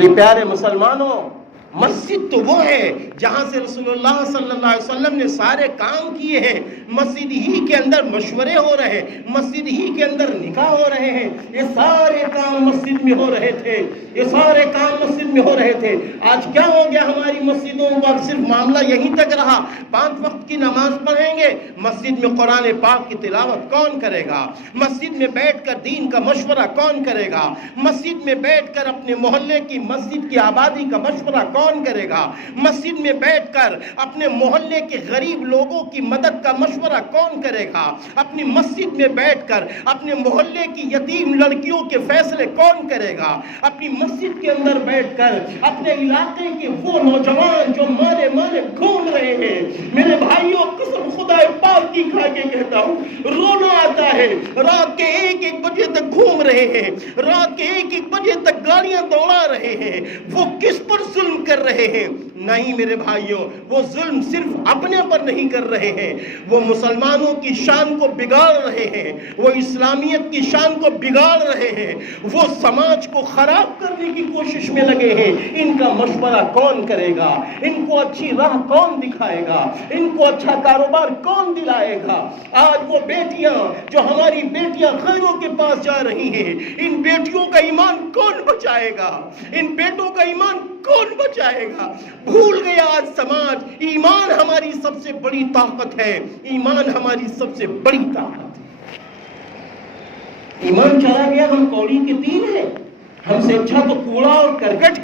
لیے پیارے مسلمانوں، مسجد تو وہ ہے جہاں سے رسول اللہ صلی اللہ علیہ وسلم نے سارے کام کیے ہیں۔ مسجد ہی کے اندر مشورے ہو رہے ہیں، مسجد ہی کے اندر نکاح ہو رہے ہیں، یہ سارے کام مسجد میں ہو رہے تھے، یہ سارے کام مسجد میں ہو رہے تھے۔ آج کیا ہو گیا ہماری مسجدوں کا؟ صرف معاملہ یہیں تک رہا، 5 وقت کی نماز پڑھیں گے، مسجد میں قرآن پاک کی تلاوت کون کرے گا؟ مسجد میں بیٹھ کر دین کا مشورہ کون کرے گا؟ مسجد میں بیٹھ کر اپنے محلے کی، مسجد کی آبادی کا مشورہ کون کرے گا؟ مسجد میں بیٹھ کر اپنے محلے کے غریب لوگوں کی مدد کا مشورہ کون کرے گا؟ اپنی مسجد میں بیٹھ کر اپنے محلے کی یتیم لڑکیوں کے فیصلے کون کرے گا؟ اپنی مسجد کے اندر بیٹھ کر اپنے علاقے کے وہ نوجوان جو مانے گھوم رہے ہیں، میرے بھائیوں قسم خدا پاک کی کھا کے کہتا ہوں، رونا آتا ہے۔ رات کے 1 بجے تک گھوم رہے ہیں، رات کے 1 بجے تک گاڑیاں دوڑا رہے ہیں، وہ کس پر ظلم کر رہے ہیں؟ نہیں میرے بھائیوں، وہ ظلم صرف اپنے پر نہیں کر رہے ہیں، وہ مسلمانوں کی شان کو بگاڑ رہے ہیں، وہ اسلامیت کی شان کو بگاڑ رہے ہیں، وہ سماج کو خراب کرنے کی کوشش میں لگے ہیں۔ ان کا مشورہ کون کرے گا؟ ان کو اچھی راہ کون دکھائے گا؟ ان کو اچھا کاروبار کون دلائے گا؟ آج وہ بیٹیاں جو ہماری بیٹیاں خیروں کے پاس جا رہی ہیں، ان بیٹیوں کا ایمان کون بچائے گا؟ ان بیٹوں کا ایمان کون بچائے گا؟ بھول گیا آج سماج، ایمان ہماری سب سے بڑی طاقت ہے، ایمان ہماری سب سے بڑی طاقت ہے۔ ایمان چلا گیا، ہم کوڑی کے تین ہیں، ہم سے اچھا تو کوڑا اور کرکٹ